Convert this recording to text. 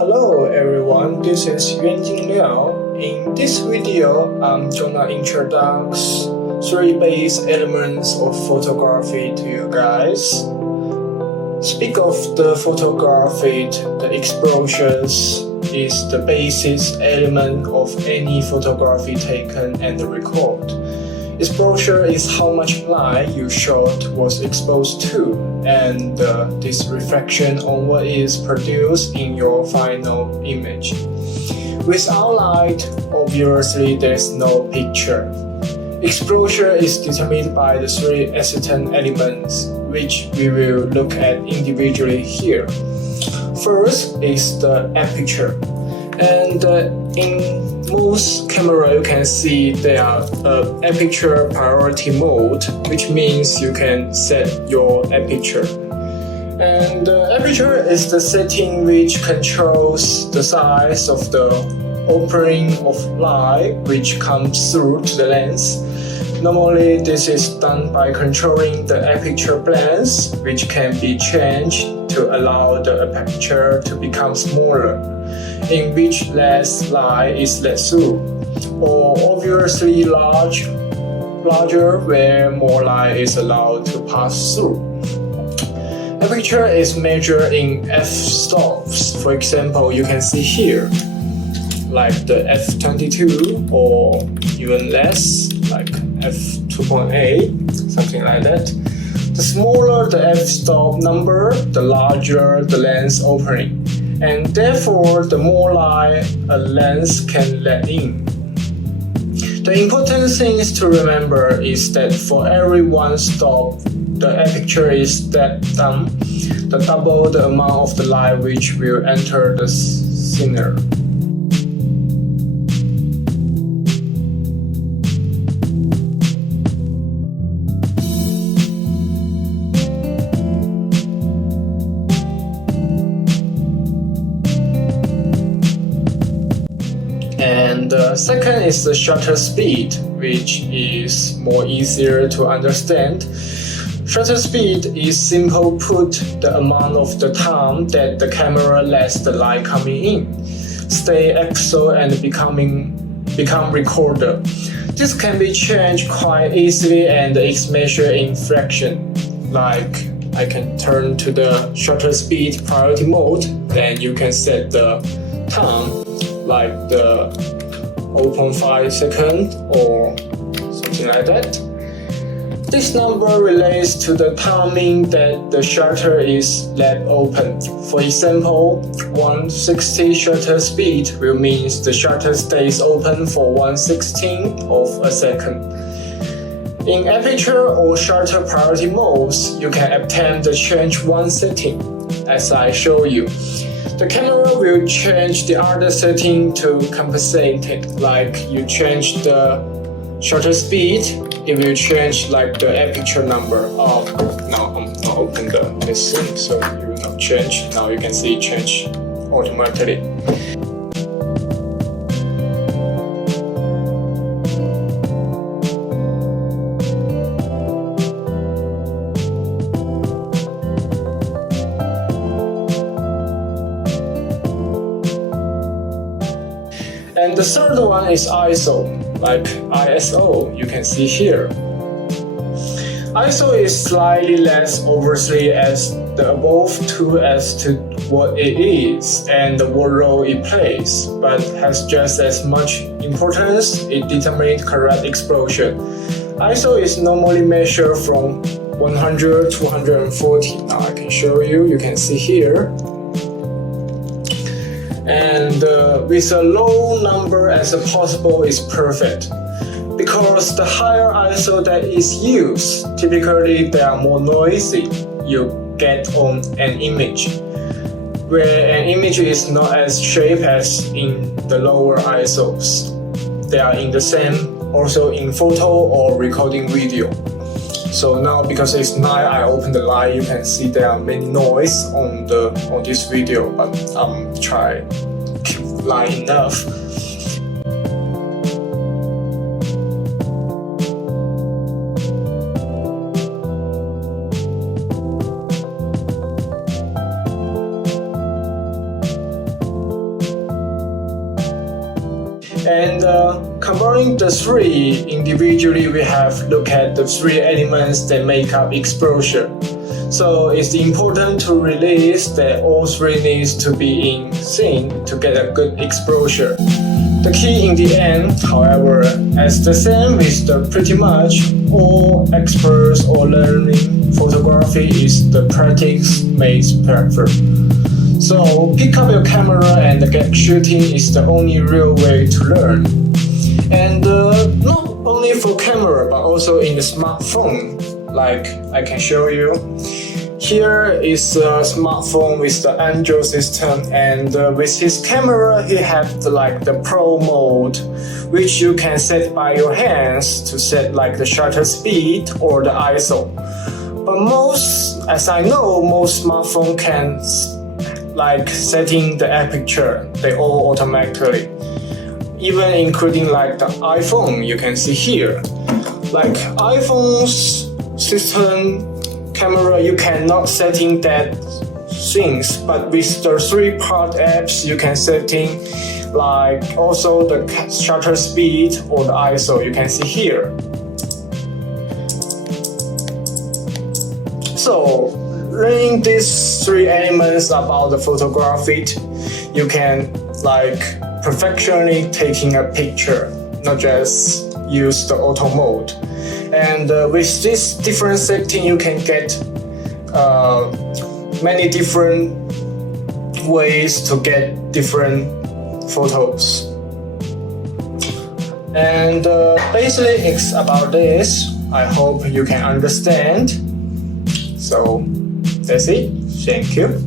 Hello everyone, this is Liao. In this video, I'm gonna introduce 3 base elements of photography to you guys. Speak of the photography, the exposures is the basis element of any photography taken and recorded. Exposure is how much light you shot was exposed to, and this reflection on what is produced in your final image. Without light, obviously there's no picture. Exposure is determined by the 3 existent elements, which we will look at individually here. First is the aperture, and in most camera you can see there are aperture priority mode, which means you can set your aperture. And the aperture is the setting which controls the size of the opening of light which comes through to the lens. Normally this is done by controlling the aperture blends, which can be changed to allow the aperture to become smaller, in which less light is let through, or obviously larger where more light is allowed to pass through. Aperture is measured in f-stops. For example, you can see here, like the f22 or even less, like f2.8, something like that. The smaller the f-stop number, the larger the lens opening, and therefore the more light a lens can let in. The important thing to remember is that for every 1 stop, the aperture is stepped down, the double the amount of the light which will enter the scenery. And second is the shutter speed, which is more easier to understand. Shutter speed is simple put the amount of the time that the camera lets the light coming in, stay episode and become recorder. This can be changed quite easily and is measured in fraction. Like I can turn to the shutter speed priority mode, then you can set the time like the 0.5 second or something like that. This number relates to the timing that the shutter is left open. For example, 160 shutter speed will mean the shutter stays open for 1/16 of a second. In aperture or shutter priority modes, you can attempt to change one setting, as I show you. The camera will change the other setting to compensate it. Like you change the shutter speed, it will change like the aperture number. Now I'm not open this thing, so you will not change. Now you can see it change automatically. And the third one is ISO, like ISO, you can see here. ISO is slightly less obviously as the above two as to what it is and what role it plays, but has just as much importance. It determines correct exposure. ISO is normally measured from 100 to 140. Now I can show you, you can see here. And with a low number as possible is perfect, because the higher ISO that is used, typically they are more noisy you get on an image, where an image is not as sharp as in the lower ISOs. They are in the same also in photo or recording video. So now because it's night, I open the light, you can see there are many noise on this video, but try keep light enough. Regarding the three, individually we have looked at the three elements that make up exposure. So it's important to release that all three needs to be in sync to get a good exposure. The key in the end, however, as the same with the pretty much all experts or learning photography is the practice makes perfect. So pick up your camera and get shooting is the only real way to learn. And not only for camera but also in the smartphone, like I can show you. Here is a smartphone with the Android system, and with his camera he have the Pro mode, which you can set by your hands to set like the shutter speed or the ISO. But most smartphone can setting the aperture, they all automatically. Even including like the iPhone, you can see here. Like iPhone's system camera, you cannot setting that things, but with the 3-part apps, you can setting like also the shutter speed or the ISO, you can see here. So, learning these three elements about the photography, you can perfectionly taking a picture, not just use the auto mode. And with this different setting, you can get many different ways to get different photos. And basically it's about this. I hope you can understand. So that's it. Thank you.